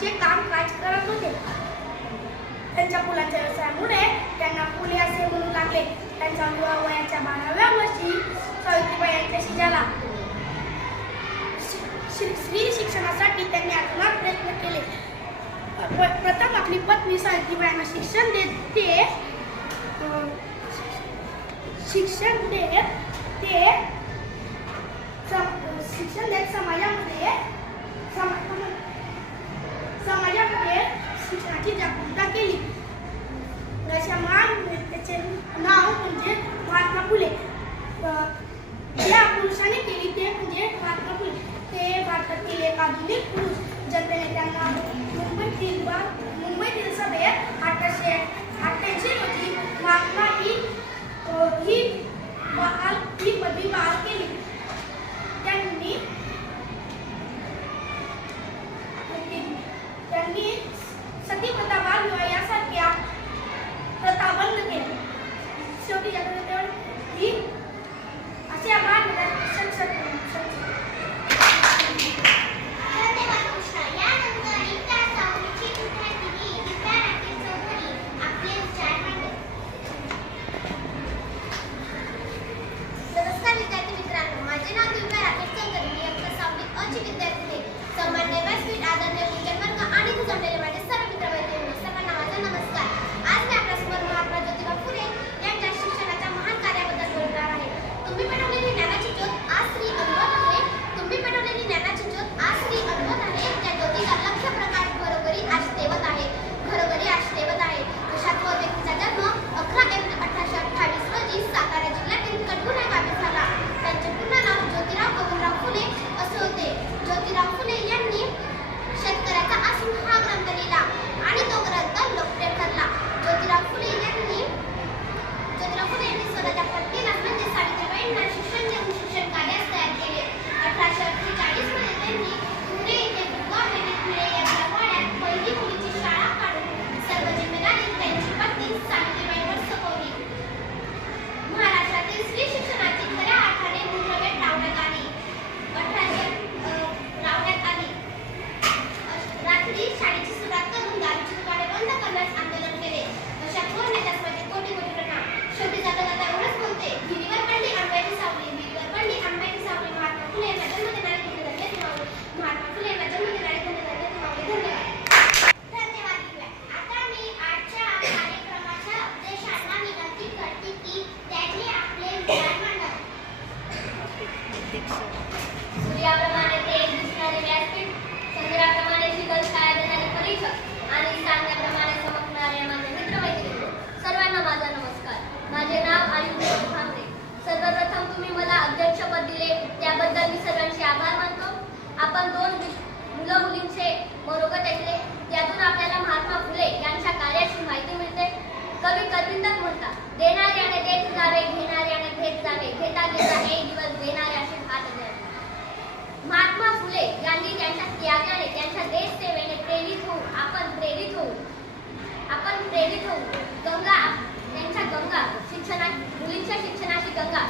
चे कामकाज करत होते. त्यांच्या फुलांच्या व्यवसायामुळे त्यांना फुले असे म्हणू लागले. त्यांचा विवाह वयाच्या 12व्या वर्षी सावित्रीबाई यांच्याशी झाला. स्त्री शिक्षणासाठी त्यांनी अथक प्रयत्न केले. प्रथम आपली पत्नी सावित्रीबाईंना शिक्षण देत समाजामध्ये शिक्षणाची जागरूकता केली. त्याचे नाव म्हणजे महात्मा फुले. ज्या पुरुषाने केली ते म्हणजे महात्मा फुले. ते भारतातील एक आधुनिक पुरुष. जनतेने त्यांना मुंबईतील सभेत 1888 रोजी महात्मा ही पदवी बहाल केली. त्यांनी सतीप्रथा, बालविवाह यासारख्या प्रथा बंद केल्या. शेवटी ही असे आभार सूर्याप्रमाणे तेज दिसणारे व्यासपीठ, चंद्राप्रमाणे शीतल छाया देणारे परीक्षक आणि सांगण्याप्रमाणे चमकणारे माझे मित्रमैत्रिणी, सर्वांना माझा नमस्कार. माझे नाव आयुष भांबरे. सर्वप्रथम तुम्ही मला अध्यक्षपद दिले त्याबद्दल मी सर्वांचे आभार मानतो. आपण दोन मुलं मुलींचे मनोगत ऐकले, त्यातून आपल्याला महात्मा फुले यांच्या कार्याची माहिती मिळते. कवी करविंदक म्हणतात, देणाऱ्याने देत जावे, घेणाऱ्याने घेत जावे, घेता घेता एक दिवस देणारे असे हात द्यावे. महात्मा फुले यांनी त्यांच्या त्यागाने, त्यांच्या देश सेवेने प्रेरित होऊ आपण प्रेरित होऊ गंगा, त्यांच्या गंगा मुलींच्या शिक्षणाची गंगा